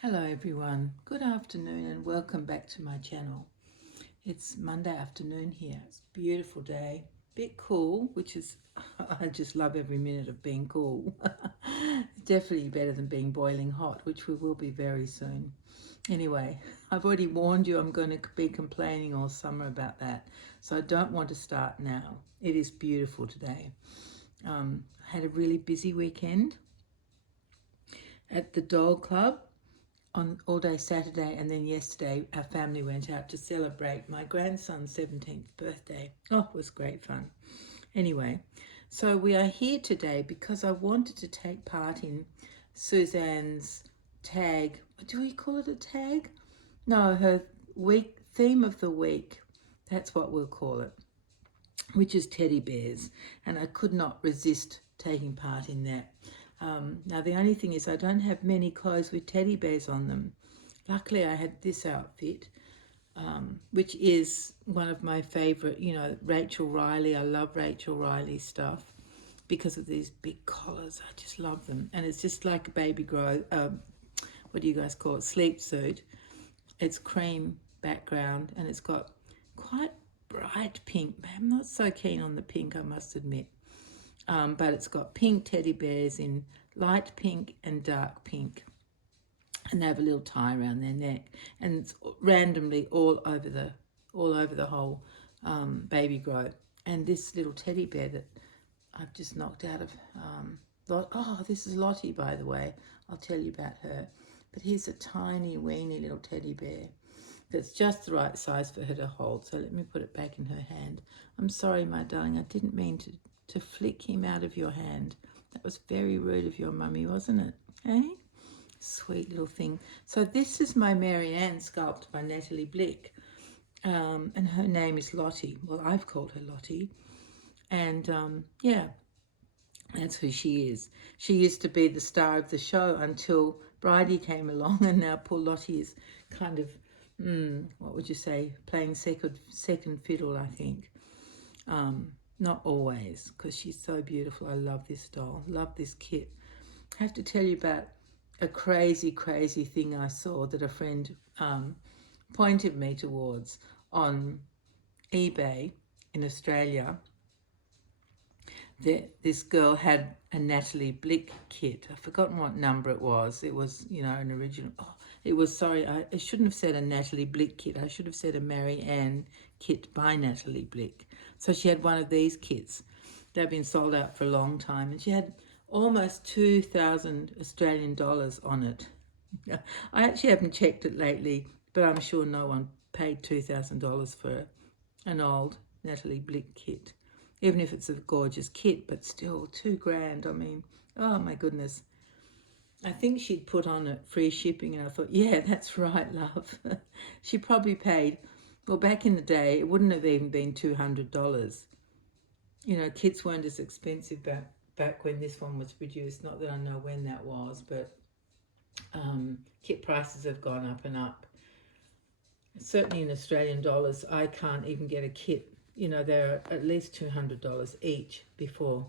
Hello everyone, good afternoon and welcome back to my channel. It's Monday afternoon here. It's a beautiful day, bit cool, which is, I just love every minute of being cool. Definitely better than being boiling hot, which we will be very soon. Anyway, I've already warned you I'm going to be complaining all summer about that, so I don't want to start now. It is beautiful today. I had a really busy weekend at the dog club on all day Saturday, and then yesterday our family went out to celebrate my grandson's 17th birthday. Oh, it was great fun. Anyway, so we are here today because I wanted to take part in Suzanne's tag. Do we call it a tag? No, her week theme of the week. That's what we'll call it, which is teddy bears, and I could not resist taking part in that. Now the only thing is I don't have many clothes with teddy bears on them. Luckily I had this outfit, which is one of my favourite, Rachel Riley. I love Rachel Riley stuff because of these big collars. I just love them. And it's just like a baby grow, what do you guys call it, sleep suit. It's cream background and it's got quite bright pink. I'm not so keen on the pink, I must admit. But it's got pink teddy bears in light pink and dark pink, and they have a little tie around their neck, and it's randomly all over the whole baby grow. And this little teddy bear that I've just knocked out of oh, this is Lottie, by the way. I'll tell you about her. But here's a tiny weeny little teddy bear that's just the right size for her to hold. So let me put it back in her hand. I'm sorry, my darling, I didn't mean to flick him out of your hand. That was very rude of your mummy, wasn't it? Eh? Sweet little thing. So this is my Mary Ann sculpt by Natalie Blick. And her name is Lottie. Well, I've called her Lottie. And yeah, that's who she is. She used to be the star of the show until Bridie came along, and now poor Lottie is kind of, what would you say, playing second fiddle, I think. Not always, because she's so beautiful. I love this doll, love this kit. I have to tell you about a crazy thing I saw that a friend pointed me towards on eBay in Australia. This girl had a Natalie Blick kit. I've forgotten what number it was. It was, an original. Oh, it was, sorry, I shouldn't have said a Natalie Blick kit. I should have said a Mary Ann kit by Natalie Blick. So she had one of these kits. They've been sold out for a long time. And she had almost 2,000 Australian dollars on it. I actually haven't checked it lately, but I'm sure no one paid $2,000 for an old Natalie Blick kit. Even if it's a gorgeous kit, but still $2,000. I mean, oh my goodness. I think she'd put on it free shipping, and I thought, yeah, that's right, love. She probably paid, well, back in the day, it wouldn't have even been $200. Kits weren't as expensive back when this one was produced. Not that I know when that was, but kit prices have gone up and up. Certainly in Australian dollars, I can't even get a kit. They're at least $200 each before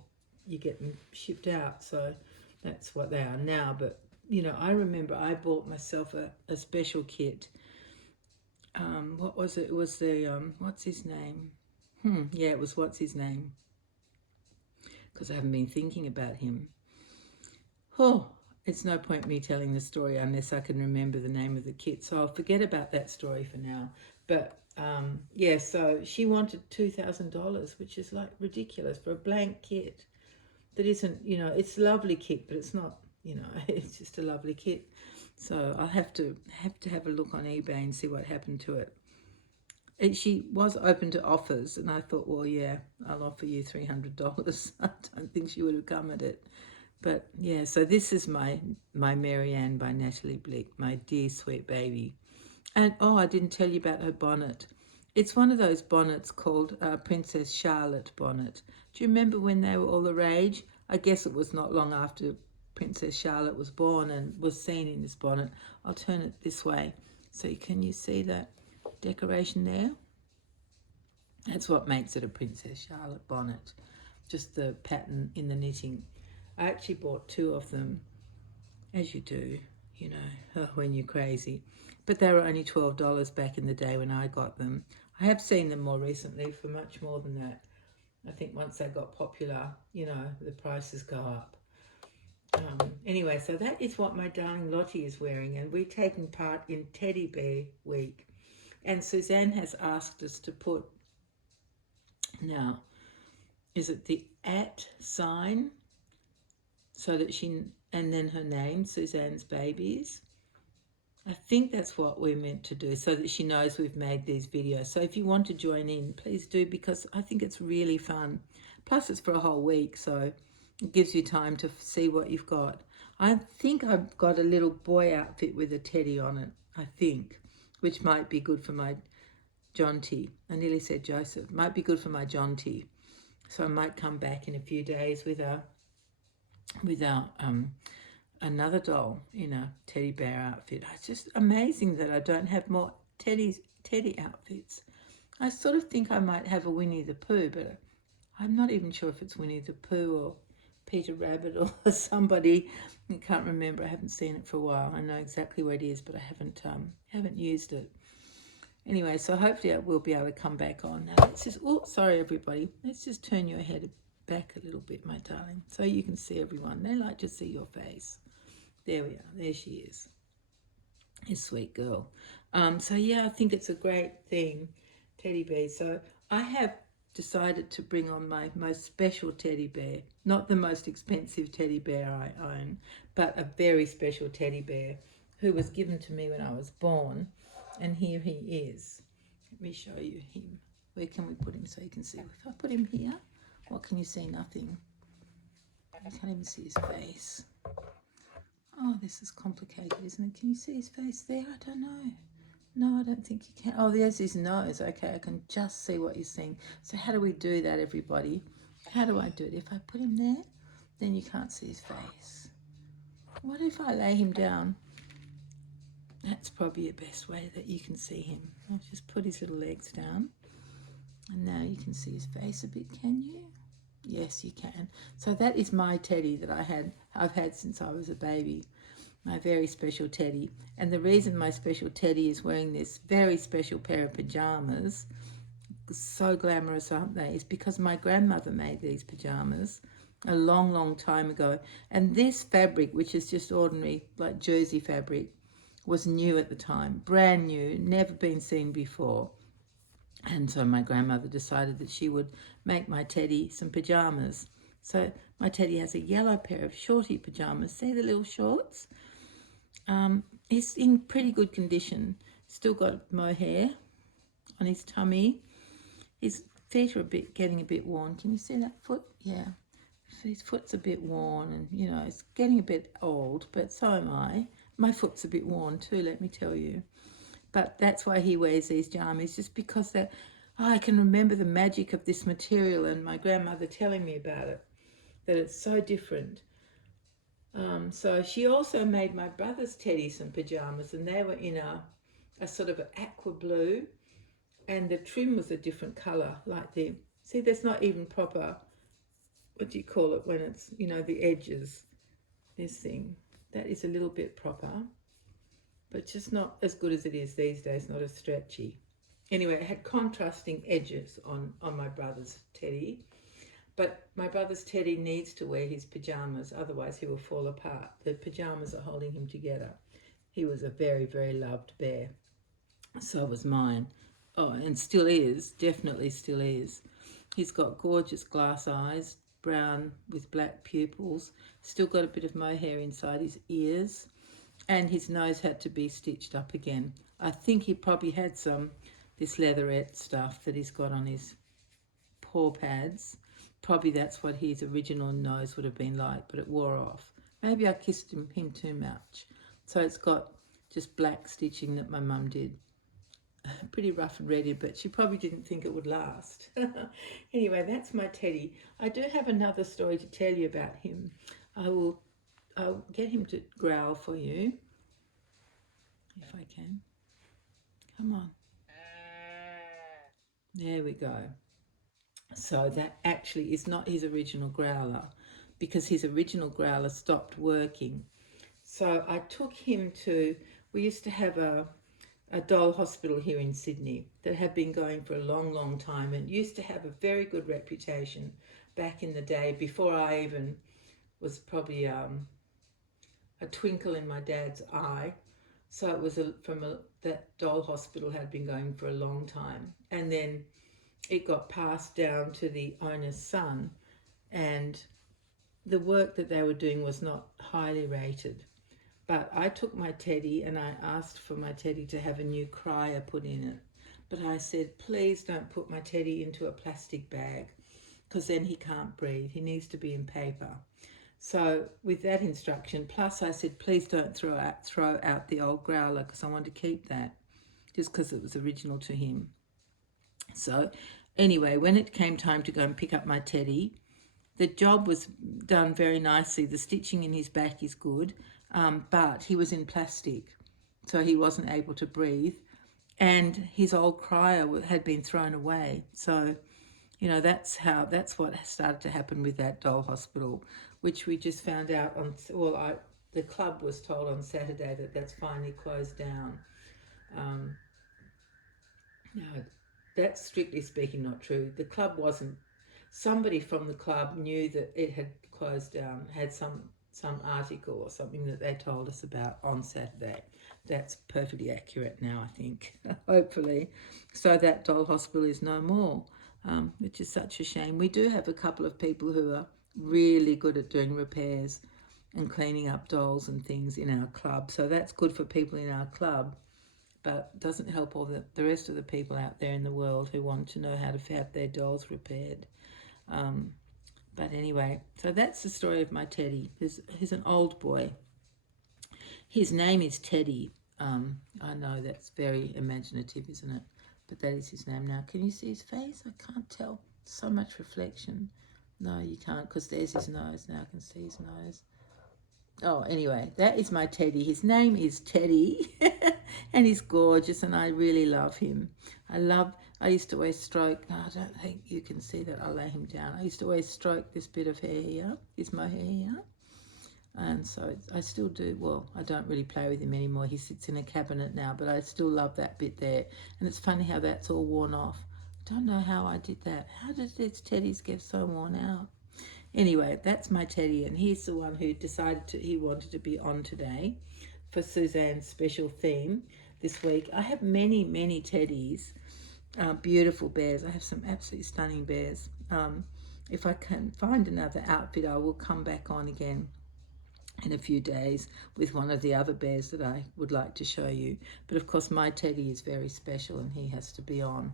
you get them shipped out. So that's what they are now. But, I remember I bought myself a special kit. What was it? It was the, what's his name? Yeah, it was what's his name? Because I haven't been thinking about him. Oh, it's no point me telling the story unless I can remember the name of the kit. So I'll forget about that story for now. But yeah, so she wanted $2,000, which is like ridiculous for a blank kit that isn't, it's a lovely kit, but it's not, it's just a lovely kit. So I'll have to have a look on eBay and see what happened to it. And she was open to offers, and I thought, well, yeah, I'll offer you $300. I don't think she would have come at it. But yeah, so this is my Mary Ann by Natalie Blick, my dear sweet baby. And oh, I didn't tell you about her bonnet. It's one of those bonnets called Princess Charlotte bonnet. Do you remember when they were all the rage? I guess it was not long after Princess Charlotte was born and was seen in this bonnet. I'll turn it this way. So can you see that decoration there? That's what makes it a Princess Charlotte bonnet. Just the pattern in the knitting. I actually bought two of them, as you do. you know, when you're crazy. But they were only $12 back in the day when I got them. I have seen them more recently for much more than that. I think once they got popular, you know, the prices go up. Anyway, so that is what my darling Lottie is wearing, and we're taking part in Teddy Bear Week. And Suzanne has asked us to put, now, is it the @ sign, so that she, and then her name, Suzanne's Babies. I think that's what we're meant to do, so that she knows we've made these videos. So if you want to join in, please do, because I think it's really fun. Plus it's for a whole week, so it gives you time to see what you've got. I think I've got a little boy outfit with a teddy on it, I think, which might be good for my Jonty. I nearly said Joseph. Might be good for my Jonty. So I might come back in a few days with another doll in a teddy bear outfit. It's just amazing that I don't have more teddy outfits. I sort of think I might have a Winnie the Pooh, but I'm not even sure if it's Winnie the Pooh or Peter Rabbit or somebody. I can't remember. I haven't seen it for a while. I know exactly what it is, but I haven't used it. Anyway, so hopefully I will be able to come back on. Now let's just, oh, sorry everybody. Let's just turn your head back a little bit, my darling, so you can see everyone. They like to see your face. There we are. There she is. A sweet girl. So yeah, I think it's a great thing, teddy bears. So I have decided to bring on my most special teddy bear, not the most expensive teddy bear I own, but a very special teddy bear who was given to me when I was born. And here he is. Let me show you him. Where can we put him so you can see? If I put him here, what can you see? Nothing. You can't even see his face. Oh, this is complicated, isn't it? Can you see his face there? I don't know. No, I don't think you can. Oh, there's his nose. Okay, I can just see what you're seeing. So how do we do that, everybody? How do I do it? If I put him there, then you can't see his face. What if I lay him down? That's probably the best way that you can see him. I'll just put his little legs down. And now you can see his face a bit, can you? Yes, you can. So that is my teddy that I've had since I was a baby. My very special teddy. And the reason my special teddy is wearing this very special pair of pajamas, so glamorous, aren't they, is because my grandmother made these pajamas a long, long time ago. And this fabric, which is just ordinary, like jersey fabric, was new at the time, brand new, never been seen before. And so my grandmother decided that she would make my teddy some pajamas. So my teddy has a yellow pair of shorty pajamas. See the little shorts? He's in pretty good condition. Still got mohair on his tummy. His feet are getting a bit worn. Can you see that foot? Yeah. His foot's a bit worn, and you know, it's getting a bit old, but so am I. My foot's a bit worn too, let me tell you. But that's why he wears these jammies, just because I can remember the magic of this material and my grandmother telling me about it, that it's so different. So she also made my brother's teddy some pajamas, and they were in a sort of an aqua blue, and the trim was a different colour, like see, there's not even proper, what do you call it when it's, you know, the edges, this thing, that is a little bit proper, but just not as good as it is these days, not as stretchy. Anyway, it had contrasting edges on my brother's teddy, but my brother's teddy needs to wear his pajamas, otherwise he will fall apart. The pajamas are holding him together. He was a very, very loved bear. So was mine. Oh, and still is, definitely still is. He's got gorgeous glass eyes, brown with black pupils, still got a bit of mohair inside his ears, and his nose had to be stitched up again. I think he probably had this leatherette stuff that he's got on his paw pads. Probably that's what his original nose would have been like, but it wore off. Maybe I kissed him too much. So it's got just black stitching that my mum did. Pretty rough and ready, but she probably didn't think it would last. Anyway, that's my teddy. I do have another story to tell you about him. I'll get him to growl for you, if I can. Come on. There we go. So that actually is not his original growler, because his original growler stopped working. So I took him to, we used to have a doll hospital here in Sydney that had been going for a long, long time and used to have a very good reputation back in the day before I even was probably a twinkle in my dad's eye. So it was that doll hospital had been going for a long time. And then it got passed down to the owner's son, and the work that they were doing was not highly rated. But I took my teddy and I asked for my teddy to have a new crier put in it. But I said, please don't put my teddy into a plastic bag because then he can't breathe. He needs to be in paper. So with that instruction, plus I said, please don't throw out the old growler because I want to keep that just because it was original to him. So anyway, when it came time to go and pick up my teddy, the job was done very nicely. The stitching in his back is good, but he was in plastic, so he wasn't able to breathe. And his old crier had been thrown away. So, that's what started to happen with that doll hospital, which we just found out on, the club was told on Saturday that that's finally closed down. No, that's strictly speaking not true. The club wasn't. Somebody from the club knew that it had closed down, had some article or something that they told us about on Saturday. That's perfectly accurate now, I think, hopefully. So that doll hospital is no more, which is such a shame. We do have a couple of people who are really good at doing repairs and cleaning up dolls and things in our club. So that's good for people in our club, but doesn't help all the rest of the people out there in the world who want to know how to have their dolls repaired. But anyway, so that's the story of my teddy. He's an old boy. His name is Teddy. I know that's very imaginative, isn't it? But that is his name now. Can you see his face? I can't tell. So much reflection. No, you can't, because there's his nose. Now I can see his nose. Oh, anyway, that is my teddy. His name is Teddy, and he's gorgeous, and I really love him. I used to always stroke, I don't think you can see that, I'll lay him down. I used to always stroke this bit of hair here, his mohair here, and so I still do. Well, I don't really play with him anymore. He sits in a cabinet now, but I still love that bit there, and it's funny how that's all worn off. I don't know how I did that. How did these teddies get so worn out? Anyway, that's my teddy, and he's the one who decided he wanted to be on today for Suzanne's special theme this week. I have many, many teddies, beautiful bears. I have some absolutely stunning bears. If I can find another outfit, I will come back on again in a few days with one of the other bears that I would like to show you. But of course, my teddy is very special, and he has to be on.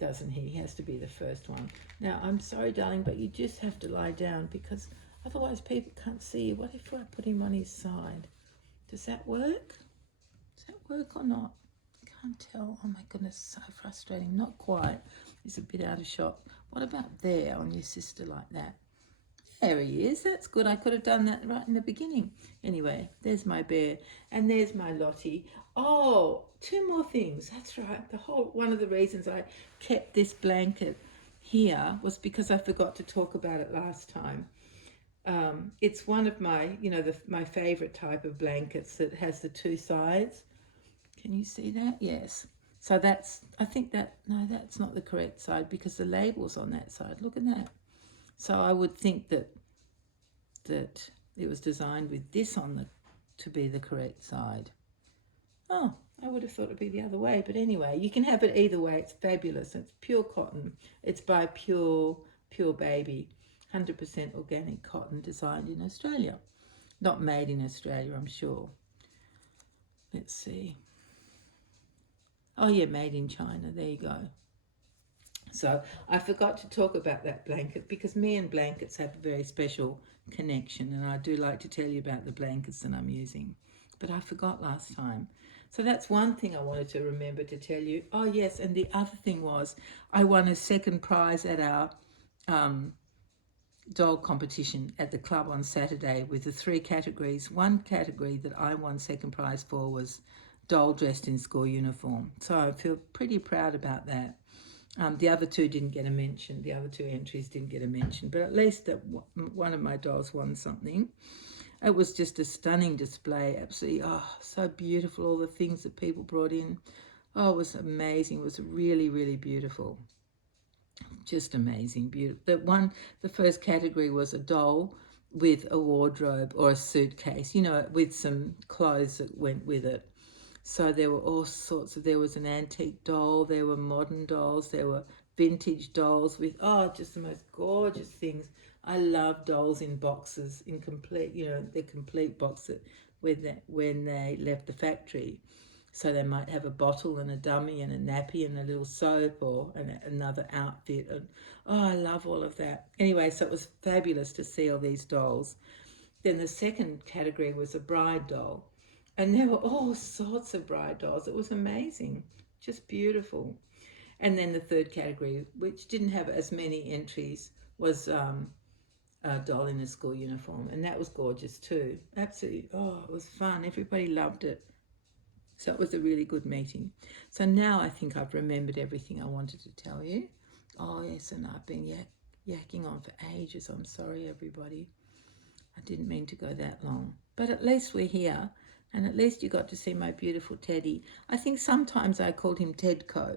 Doesn't he? He has to be the first one. Now, I'm sorry, darling, but you just have to lie down because otherwise people can't see you. What if I put him on his side? Does that work? Does that work or not? I can't tell. Oh my goodness, so frustrating. Not quite. He's a bit out of shot. What about there on your sister like that? There he is. That's good. I could have done that right in the beginning. Anyway, there's my bear. And there's my Lottie. Oh, two more things. That's right. One of the reasons I kept this blanket here was because I forgot to talk about it last time. It's one of my, my favorite type of blankets that has the two sides. Can you see that? Yes. So that's not the correct side because the label's on that side. Look at that. So I would think that it was designed with this to be the correct side. Oh, I would have thought it'd be the other way, but anyway, you can have it either way. It's fabulous. It's pure cotton. It's by Pure Baby, 100% organic cotton, designed in Australia. Not made in Australia, I'm sure. Let's see. Oh yeah, made in China. There you go. So I forgot to talk about that blanket because me and blankets have a very special connection, and I do like to tell you about the blankets that I'm using, but I forgot last time. So that's one thing I wanted to remember to tell you. Oh yes, and the other thing was I won a second prize at our doll competition at the club on Saturday with the 3 categories. One category that I won second prize for was doll dressed in school uniform. So I feel pretty proud about that. The other 2 didn't get a mention. The other 2 entries didn't get a mention, but at least that one of my dolls won something. It was just a stunning display, absolutely, oh, so beautiful, all the things that people brought in. Oh, it was amazing. It was really, really beautiful. Just amazing, beautiful. The first category was a doll with a wardrobe or a suitcase, with some clothes that went with it. So there were all sorts there was an antique doll, there were modern dolls, there were vintage dolls with, just the most gorgeous things. I love dolls in boxes, in complete, the complete box that when they left the factory. So they might have a bottle and a dummy and a nappy and a little soap or another outfit. And I love all of that. Anyway, so it was fabulous to see all these dolls. Then the second category was a bride doll. And there were all sorts of bride dolls. It was amazing, just beautiful. And then the third category, which didn't have as many entries, was a doll in a school uniform. And that was gorgeous too. Absolutely, it was fun. Everybody loved it. So it was a really good meeting. So now I think I've remembered everything I wanted to tell you. Oh, yes, and I've been yakking on for ages. I'm sorry, everybody. I didn't mean to go that long. But at least we're here, and at least you got to see my beautiful Teddy. I think sometimes I called him Tedco,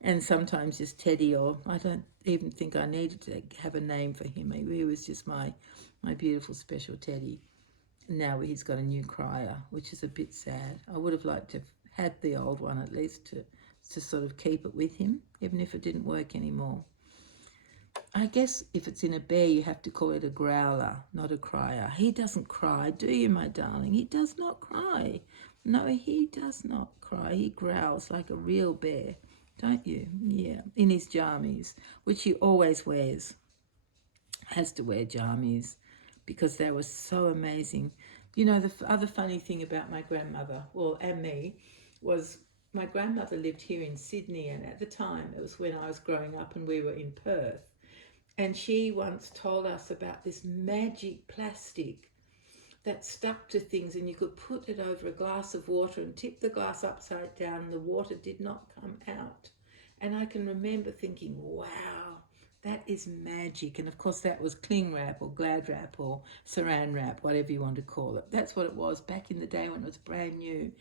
and sometimes just Teddy, or I don't even think I needed to have a name for him. He was just my beautiful special Teddy. Now he's got a new crier, which is a bit sad. I would have liked to have had the old one at least to sort of keep it with him, even if it didn't work anymore. I guess if it's in a bear, you have to call it a growler, not a crier. He doesn't cry, do you, my darling? He does not cry. No, he does not cry. He growls like a real bear, don't you? Yeah, in his jammies, which he always wears. Has to wear jammies because they were so amazing. The other funny thing about my grandmother, and me, was my grandmother lived here in Sydney, and at the time, it was when I was growing up and we were in Perth. And she once told us about this magic plastic that stuck to things, and you could put it over a glass of water and tip the glass upside down and the water did not come out. And I can remember thinking, wow, that is magic. And of course that was cling wrap or glad wrap or saran wrap, whatever you want to call it. That's what it was back in the day when it was brand new.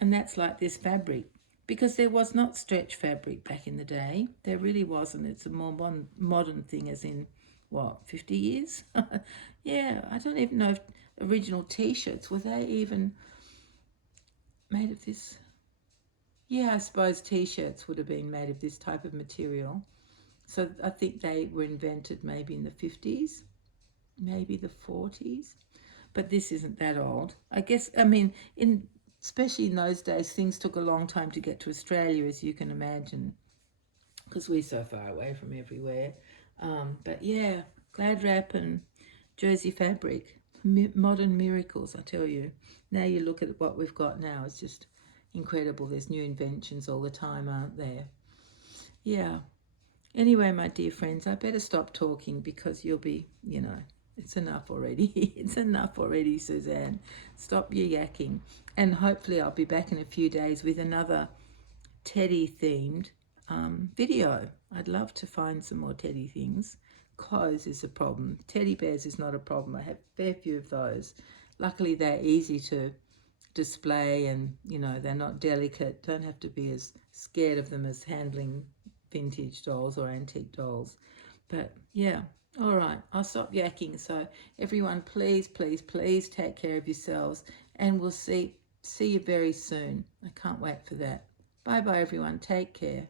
And that's like this fabric. Because there was not stretch fabric back in the day. There really wasn't. It's a more modern thing, as in, 50 years? Yeah, I don't even know if original T-shirts, were they even made of this? Yeah, I suppose T-shirts would have been made of this type of material. So I think they were invented maybe in the 50s, maybe the 40s. But this isn't that old. I guess, especially in those days, things took a long time to get to Australia, as you can imagine, because we're so far away from everywhere. But yeah, glad wrap and jersey fabric, modern miracles, I tell you. Now you look at what we've got now, it's just incredible. There's new inventions all the time, aren't there? Yeah. Anyway, my dear friends, I better stop talking because you'll be, it's enough already. It's enough already, Suzanne. Stop your yakking. And hopefully I'll be back in a few days with another teddy-themed video. I'd love to find some more teddy things. Clothes is a problem. Teddy bears is not a problem. I have a fair few of those. Luckily, they're easy to display and, they're not delicate. Don't have to be as scared of them as handling vintage dolls or antique dolls. But yeah, all right, I'll stop yakking. So everyone, please, please, please take care of yourselves, and we'll see you very soon. I can't wait for that. Bye bye, everyone. Take care.